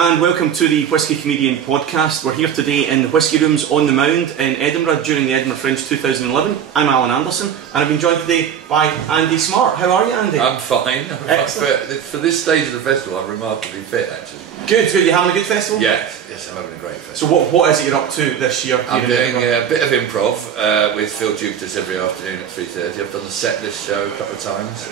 and welcome to the Whisky Comedian podcast. We're here today in the Whisky Rooms on the Mound in Edinburgh during the Edinburgh Fringe 2011. I'm Alan Anderson and I've been joined today by Andy Smart. How are you, Andy? I'm fine. For this stage of the festival, I'm remarkably fit, actually. Good. You having a good festival? Yes, I'm having a great festival. So what is it you're up to this year? I'm doing a bit of improv with Phil Jupiters every afternoon at 3:30. I've done the set list show a couple of times.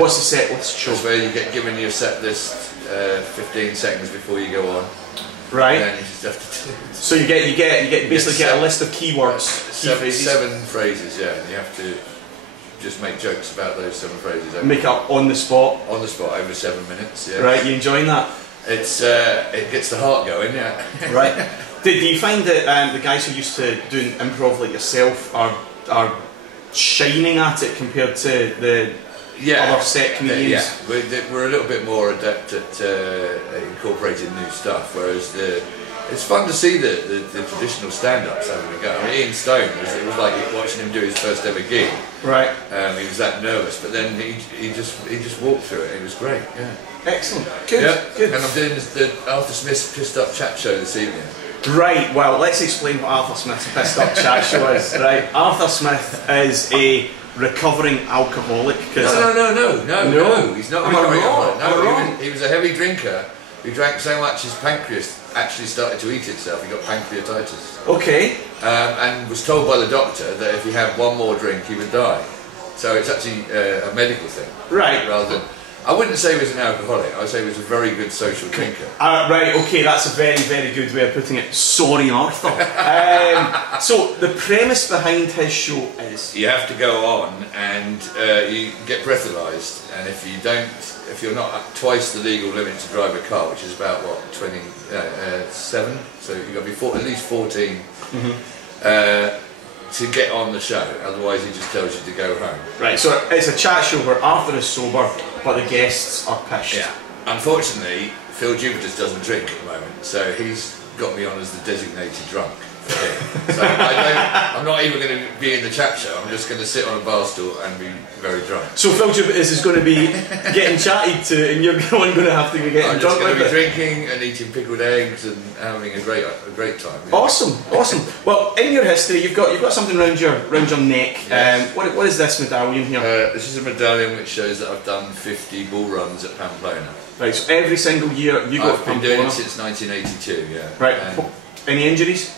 What's the set list show? It's where you get given your set list 15 seconds before you go on. Right. And then you just have to do it. So you basically get a list of keywords, seven phrases, yeah, and you have to just make jokes about those 7 phrases. Make up on the spot. On the spot, over 7 minutes. Yeah. Right. You enjoying that? It gets the heart going, yeah. Right. Do you find that the guys who used to doing improv like yourself are shining at it compared to the other set comedians? Yeah, we're a little bit more adept at incorporating new stuff, whereas it's fun to see the traditional stand-ups having a go. I mean, Ian Stone, it was like watching him do his first ever gig. Right. He was that nervous, but then he just walked through it. It was great. Yeah. Excellent. Good. Yeah. Good. And I'm doing the Arthur Smith's Pissed Up Chat Show this evening. Right. Well, let's explain what Arthur Smith's Pissed Up Chat Show is. Right. Arthur Smith is a recovering alcoholic. No. He's not recovering alcoholic. No, he was a heavy drinker. He drank so much his pancreas actually started to eat itself. He got pancreatitis. Okay. And was told by the doctor that if he had one more drink, he would die. So it's actually a medical thing. Right. Rather than, I wouldn't say he was an alcoholic. I would say he was a very good social drinker. Right. Okay. That's a very, very good way of putting it. Sorry, Arthur. So the premise behind his show is you have to go on and you get breathalyzed, and if you're not at twice the legal limit to drive a car, which is about what 27, so you've got to be at least 14 to get on the show. Otherwise, he just tells you to go home. Right. So it's a chat show where Arthur is sober, but the guests are pissed. Yeah. Unfortunately, Phil Jupiters doesn't drink at the moment, so he's got me on as the designated drunk. So I'm not even going to be in the chat show. I'm just going to sit on a bar stool and be very drunk. So Phil Jupiters is going to be getting chatted to, and you're going to have to be getting drunk. I'm just going to be drinking and eating pickled eggs and having a great time. Yeah. Awesome. Well, in your history, you've got something around your neck. Yes. What is this medallion here? This is a medallion which shows that I've done 50 bull runs at Pamplona. Right. So every single year you go to Pamplona. I've been doing it since 1982. Yeah. Right. Any injuries?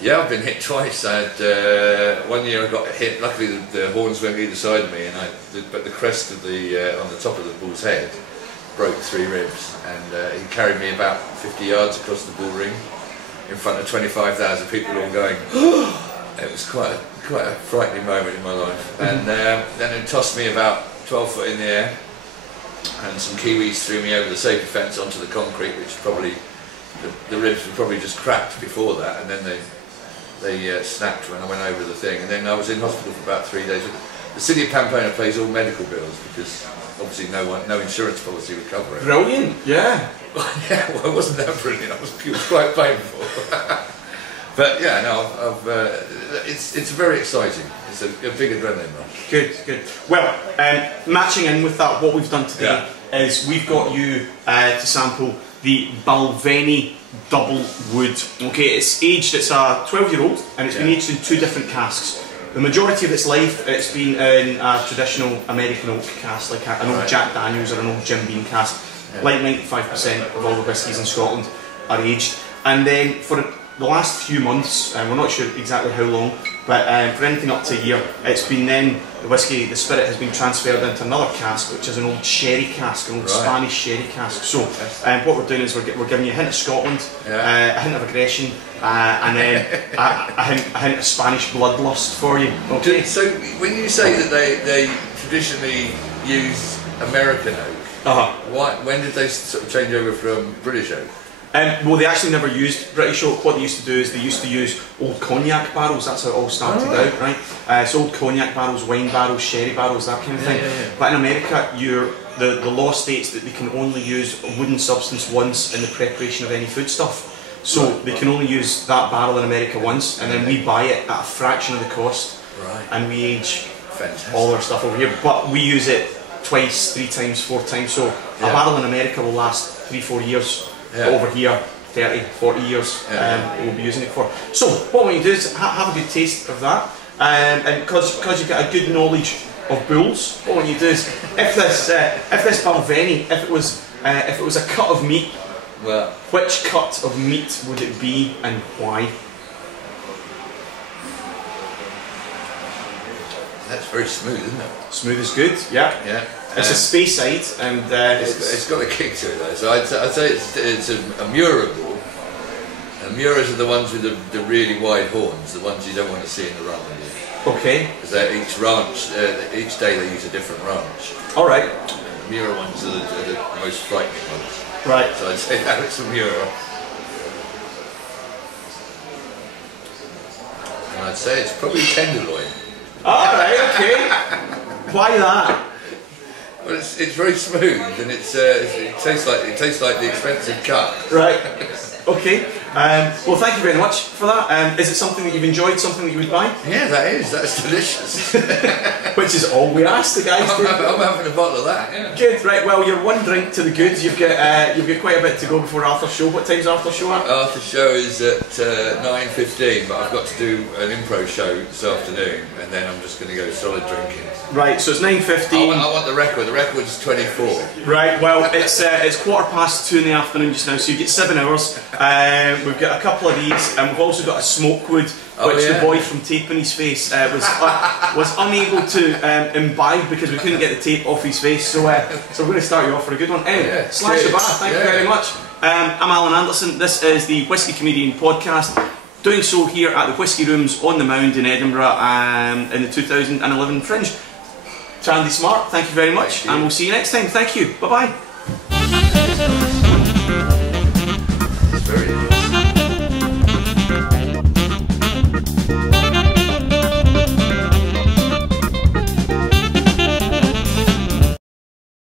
Yeah, I've been hit twice. I had 1 year I got hit. Luckily, the horns went either side of me, but the crest of the on the top of the bull's head broke 3 ribs, and he carried me about 50 yards across the bull ring in front of 25,000 people, all going. It was quite a frightening moment in my life. And then it tossed me about 12 foot in the air, and some Kiwis threw me over the safety fence onto the concrete, which probably the ribs were probably just cracked before that, and then they snapped when I went over the thing, and then I was in hospital for about 3 days. The city of Pamplona pays all medical bills because obviously no insurance policy would cover it. Brilliant, yeah. Yeah, well, it wasn't that brilliant. It was quite painful. But yeah, no, it's very exciting. It's a big adrenaline rush. Good. Well, matching in with that, what we've done today is we've got you to sample the Balvenie Double Wood. Okay, it's a 12-year-old, and it's been aged in 2 different casks. The majority of its life, it's been in a traditional American oak cask, like an old Jack Daniels or an old Jim Beam cask. Like 95% of all the whiskies in Scotland are aged. And then for the last few months, and we're not sure exactly how long, but for anything up to a year, it's been then the spirit has been transferred into another cask, which is an old sherry cask, an old Spanish sherry cask. So what we're doing is we're giving you a hint of Scotland, a hint of aggression, and then a hint of Spanish bloodlust for you. Okay. So when you say that they traditionally use American oak, when did they sort of change over from British oak? Well, they actually never used British oak. What they used to do is they used to use old cognac barrels. That's how it all started out, right? So old cognac barrels, wine barrels, sherry barrels, that kind of thing. But in America, the law states that they can only use a wooden substance once in the preparation of any foodstuff. So they can only use that barrel in America once, and then we buy it at a fraction of the cost, and we age all our stuff over here. But we use it twice, 3 times, 4 times. So a barrel in America will last 3-4 years. over here 30, 40 years we'll be using it for. So what we want you to do is have a good taste of that, and because you've got a good knowledge of bulls, what we want you to do is, if this Balvenie, if it was a cut of meat, well, which cut of meat would it be and why? That's very smooth, isn't it? Smooth is good, yeah. Yeah. It's a space side, and it's got a kick to it though. So I'd say it's a Mura bull. And Muras are the ones with the really wide horns, the ones you don't want to see in the run. Okay. Because each ranch, each day they use a different ranch. All right. The Mura ones are the most frightening ones. Right. So I'd say that it's a Mura. And I'd say it's probably tenderloin. All right. Okay. Why that? Well, it's very smooth and it tastes like the expensive cut. Right. Okay. Well, thank you very much for that. Is it something that you've enjoyed? Something that you would buy? Yeah, that's delicious. Which is all we ask the guys to do. I'm having a bottle of that. Yeah. Good. Right. Well, you're one drink to the good. You've got quite a bit to go before Arthur's show. What time's Arthur's show at? Arthur's show is at 9:15, but I've got to do an improv show this afternoon, and then I'm just going to go solid drinking. Right. So it's 9:15. I want the record. The record's 24. Right. Well, it's 2:15 in the afternoon just now, so you get 7 hours. We've got a couple of these, and we've also got a smoke wood, which the boy from Tape on his face was unable to imbibe because we couldn't get the tape off his face. So we're going to start you off for a good one. Anyway, slash the bar. Thank you very much. I'm Alan Anderson. This is the Whisky Comedian podcast. Doing so here at the Whisky Rooms on the Mound in Edinburgh in the 2011 Fringe. To Andy Smart, thank you very much, and we'll see you next time. Thank you. Bye bye.